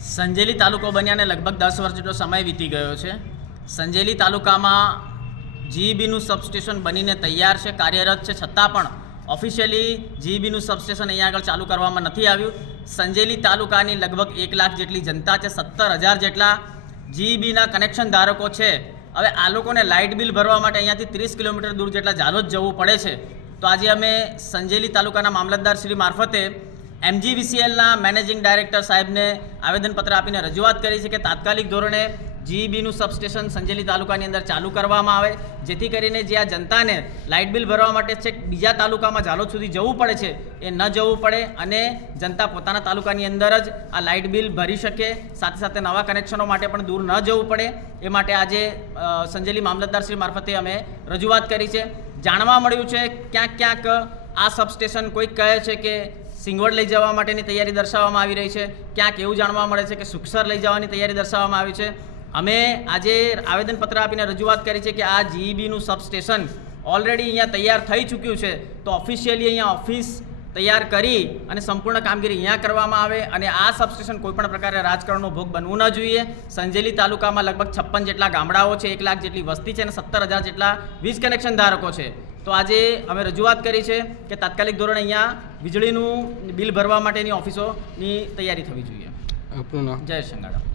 સંજેલી તાલુકો બન્યાને લગભગ દસ વર્ષ જેટલો સમય વીતી ગયો છે. સંજેલી તાલુકામાં જીઈબીનું સબસ્ટેશન બનીને તૈયાર છે, કાર્યરત છે, છતાં પણ ઓફિશિયલી જીઈબીનું સબસ્ટેશન અહીંયા આગળ ચાલુ કરવામાં નથી આવ્યું. સંજેલી તાલુકાની લગભગ એક લાખ જેટલી જનતા છે, સત્તર હજાર જેટલા જીઈબીના કનેક્શન ધારકો છે. હવે આ લોકોને લાઇટ બિલ ભરવા માટે અહીંયાથી ત્રીસ કિલોમીટર દૂર જેટલા ઝાલોદ જવું પડે છે. તો આજે અમે સંજેલી તાલુકાના મામલતદાર શ્રી મારફતે એમજીવીસીએલના મેનેજિંગ ડાયરેક્ટર સાહેબને આવેદનપત્ર આપીને રજૂઆત કરી છે કે તાત્કાલિક ધોરણે જીઈબીનું સબસ્ટેશન સંજેલી તાલુકાની અંદર ચાલુ કરવામાં આવે. જેથી કરીને જે આ જનતાને લાઇટ બિલ ભરવા માટે છે બીજા તાલુકામાં ઝાલોદ સુધી જવું પડે છે, એ ન જવું પડે અને જનતા પોતાના તાલુકાની અંદર જ આ લાઇટ બિલ ભરી શકે. સાથે સાથે નવા કનેક્શનો માટે પણ દૂર ન જવું પડે. એ માટે આજે સંજેલી મામલતદારશ્રી મારફતે અમે રજૂઆત કરી છે. જાણવા મળ્યું છે ક્યાંક ક્યાંક આ સબસ્ટેશન કોઈક કહે છે કે સિંગવડ લઈ જવા માટેની તૈયારી દર્શાવવામાં આવી રહી છે. ક્યાંક એવું જાણવા મળે છે કે સુખસર લઈ જવાની તૈયારી દર્શાવવામાં આવી છે. અમે આજે આવેદનપત્ર આપીને રજૂઆત કરી છે કે આ જીઈબીનું સબસ્ટેશન ઓલરેડી અહીંયા તૈયાર થઈ ચૂક્યું છે. તો ઓફિશિયલી અહીંયા ઓફિસ તૈયાર કરી અને સંપૂર્ણ કામગીરી અહીંયા કરવામાં આવે અને આ સબસ્ટેશન કોઈપણ પ્રકારે રાજકારણનો ભોગ બનવું ન જોઈએ. સંજેલી તાલુકામાં લગભગ છપ્પન જેટલા ગામડાઓ છે, એક લાખ જેટલી વસ્તી છે અને સત્તર હજાર જેટલા વીજ કનેક્શન ધારકો છે. તો આજે અમે રજૂઆત કરી છે કે તાત્કાલિક ધોરણે અહીંયા વીજળીનું બિલ ભરવા માટેની ઓફિસોની તૈયારી થવી જોઈએ. આપનું નામ? જય સંગાડા.